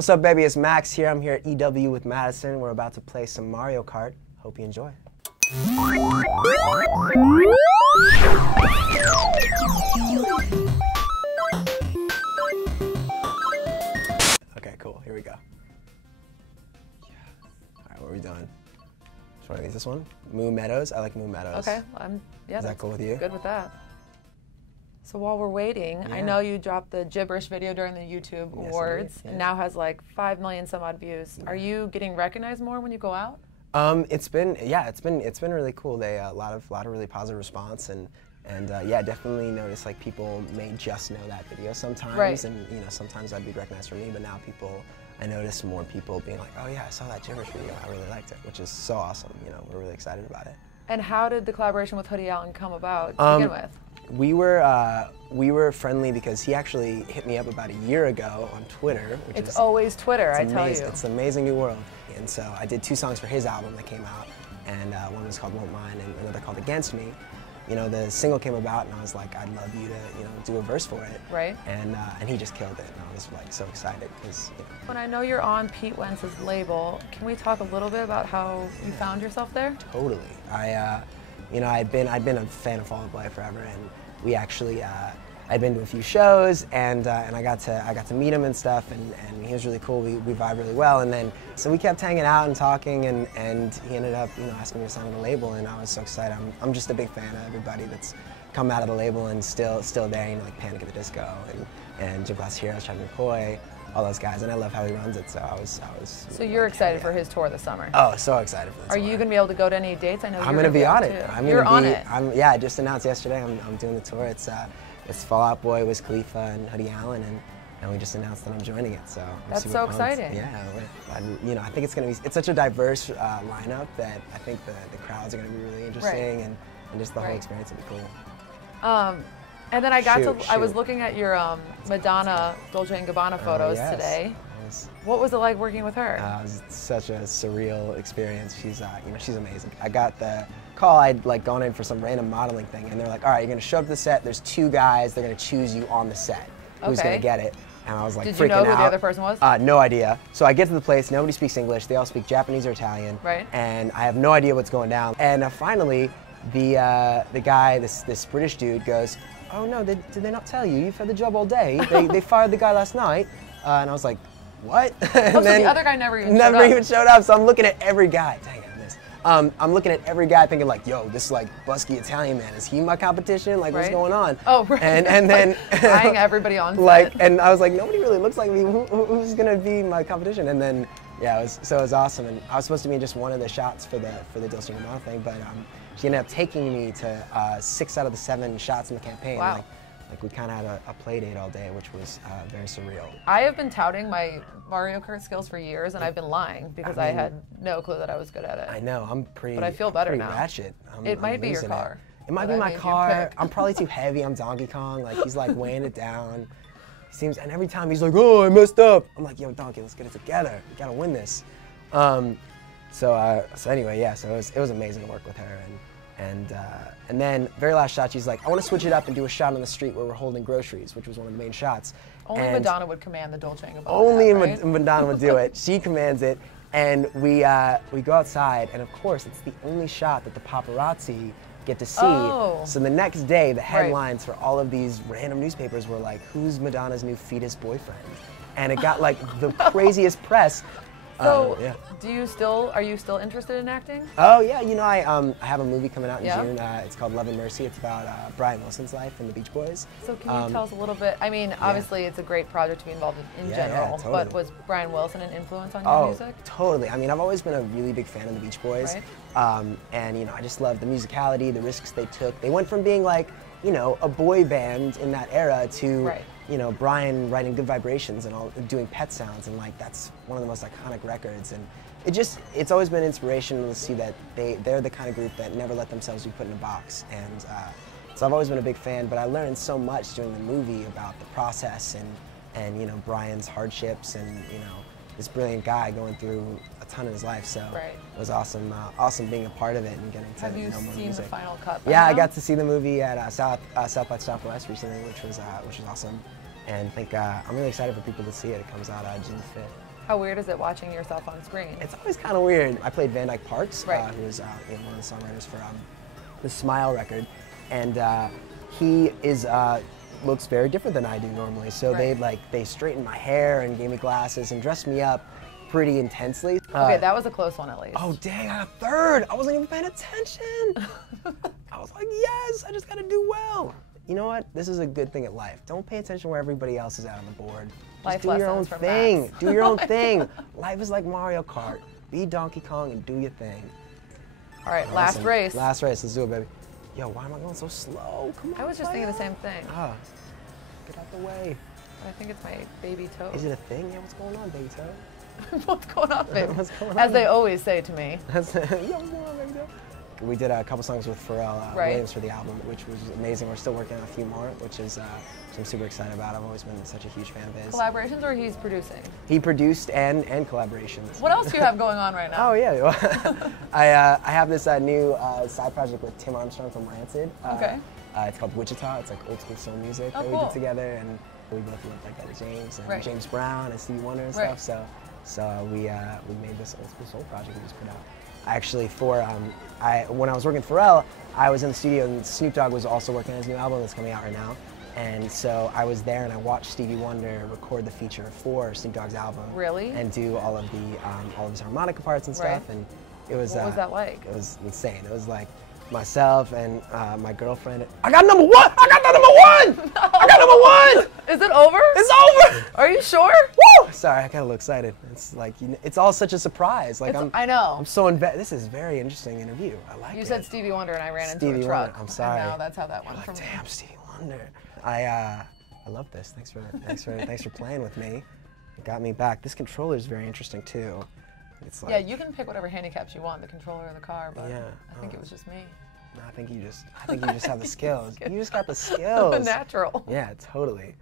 What's up, baby? It's Max here. I'm here at EW with Madison. We're about to play some Mario Kart. Hope you enjoy. Okay, cool. Here we go. Yeah. All right, what are we doing? Which one of these? This one? Moon Meadows. I like Moon Meadows. Okay, yeah. Is that cool with you? Good with that. So while we're waiting, I know you dropped the Gibberish video during the YouTube Awards, and now has like 5 million some odd views. Are you getting recognized more when you go out? It's been really cool. They a lot of really positive response, and yeah, definitely noticed like people may just know that video sometimes, and you know sometimes I'd be recognized for me, but now I notice more people being like, oh yeah, I saw that Gibberish video, I really liked it, which is so awesome. You know, we're really excited about it. And how did the collaboration with Hoodie come about to begin with? We were friendly because he actually hit me up about a year ago on Twitter. Which it's always Twitter, I tell you. It's an amazing new world. And so I did 2 songs for his album that came out, and one was called Won't Mind and another called Against Me. You know, the single came about and I was like, I'd love you to, you know, do a verse for it. Right. And he just killed it, and I was like so excited because. You know. When I know you're on Pete Wentz's label, can we talk a little bit about how you found yourself there? Totally. You know, I'd been a fan of Fall Out Boy forever, and we actually I'd been to a few shows, and I got to meet him and stuff, and he was really cool. We vibed really well, and then so we kept hanging out and talking, and he ended up asking me to sign on the label, and I was so excited. I'm just a big fan of everybody that's come out of the label and still there. Like Panic at the Disco and Jim Glass Heroes, Chad McCoy, all those guys, and I love how he runs it. So I was. So you're excited for his tour this summer? Oh, so excited for the tour. Are you going to be able to go to any dates? I know I'm going to be on it. You're on it. Yeah, I just announced yesterday. I'm doing the tour. It's Fall Out Boy, Wiz Khalifa, and Hoodie and we just announced that I'm joining it. So that's so exciting. Yeah, I think it's going to be. It's such a diverse lineup that I think the crowds are going to be really interesting, and just the whole experience will be cool. And then I was looking at your Madonna Dolce & Gabbana photos today. What was it like working with her? It was such a surreal experience. She's she's amazing. I got the call. I'd like gone in for some random modeling thing, and they're like, all right, you're gonna show up to the set. There's 2 guys. They're gonna choose you on the set. Who's gonna get it? And I was like, freaking out. Did you know who the other person was? No idea. So I get to the place. Nobody speaks English. They all speak Japanese or Italian. Right. And I have no idea what's going down. And finally, the guy, this British dude, goes, oh no, did they not tell you? You've had the job all day. They fired the guy last night. And I was like, what? And so the other guy never even showed up. So I'm looking at every guy. Dang it, I missed. I'm looking at every guy thinking like, yo, this like busky Italian man, is he my competition? Like, what's going on? Oh, right. And then eyeing everybody on set. Like, and I was like, nobody really looks like me. Who's gonna be my competition? And then yeah, it was awesome. And I was supposed to be in just one of the shots for the Dolce & Gabbana thing, but she ended up taking me to 6 out of the 7 shots in the campaign. Wow. Like we kind of had a play date all day, which was very surreal. I have been touting my Mario Kart skills for years, and I've been lying because I had no clue that I was good at it. I know, I'm pretty. But I feel better now. Ratchet. It might be your car. It might be my car. I'm probably too heavy. I'm Donkey Kong. Like he's like weighing it down. And every time he's like, oh, I messed up. I'm like, yo, Donkey, let's get it together. We gotta win this. So anyway, yeah. So it was amazing to work with her, and then very last shot, she's like, I want to switch it up and do a shot on the street where we're holding groceries, which was one of the main shots. Only Madonna would command the Dolce & Gabbana. Only right? Madonna would do it. She commands it, and we go outside, and of course, it's the only shot that the paparazzi get to see. Oh. So the next day, the headlines for all of these random newspapers were like, who's Madonna's new fetus boyfriend? And it got like the craziest press. So, are you still interested in acting? Oh yeah, I have a movie coming out in June. It's called Love and Mercy. It's about Brian Wilson's life and the Beach Boys. So can you tell us a little bit? I mean, obviously it's a great project to be involved in general, totally. but was Brian Wilson an influence on your music? Totally. I mean, I've always been a really big fan of the Beach Boys, and I just love the musicality, the risks they took. They went from being like, a boy band in that era to Brian writing Good Vibrations and all, doing Pet Sounds, and like that's one of the most iconic records. And it's always been inspirational to see that they're the kind of group that never let themselves be put in a box. And so I've always been a big fan, but I learned so much during the movie about the process and Brian's hardships and this brilliant guy going through a ton in his life. So it was awesome, awesome being a part of it and getting to know more music. Have you seen the final cut? Yeah, I got to see the movie at South by Southwest recently, which was awesome. And I'm really excited for people to see it. It comes out June 5th. How weird is it watching yourself on screen? It's always kind of weird. I played Van Dyke Parks, right. Who was one of the songwriters for the Smile record, and he is looks very different than I do normally. So they straightened my hair and gave me glasses and dressed me up pretty intensely. Okay, that was a close one at least. Oh dang, I got a third. I wasn't even paying attention. I was like, yes, I just gotta do well. You know what? This is a good thing at life. Don't pay attention where everybody else is at on the board. Just do your own thing. Do your own thing. Life is like Mario Kart. Be Donkey Kong and do your thing. All right, last race. Last race. Let's do it, baby. Yo, why am I going so slow? Come on. I was just thinking the same thing. Get out the way. I think it's my baby toe. Is it a thing? Yeah, what's going on, baby toe? What's going on, baby? What's going on? As they always say to me. Yo, what's going on, baby toe? We did a couple songs with Pharrell Williams for the album, which was amazing. We're still working on a few more, which I'm super excited about. I've always been such a huge fan of his. Collaborations or he's producing? He produced and collaborations. What else do you have going on right now? Oh yeah, I have this new side project with Tim Armstrong from Rancid. Okay. It's called Wichita. It's like old school soul music that we did together, and we both loved like Etta James and James Brown and Stevie Wonder and stuff. So we made this old school soul project we just put out. Actually, when I was working with Pharrell, I was in the studio and Snoop Dogg was also working on his new album that's coming out right now. And so I was there and I watched Stevie Wonder record the feature for Snoop Dogg's album. Really? And do all of his harmonica parts and stuff. And it was. What was that like? It was insane. It was like myself and my girlfriend. I got number one! I got the number one! No. I got number one! Is it over? It's over! Are you sure? Woo! Sorry, I got a little excited. It's like, it's all such a surprise. Like I know. I'm so invested. This is a very interesting interview. I like it. You said Stevie Wonder and I ran Stevie into a truck. Wonder. I'm sorry. And now that's how that went like, from me. Damn, Stevie Wonder. I love this. Thanks for playing with me. It got me back. This controller is very interesting too. It's like, yeah, you can pick whatever handicaps you want, the controller or the car, but yeah, I think it was just me. No, I think you just have the skills. You just got the skills. Natural. Yeah, totally.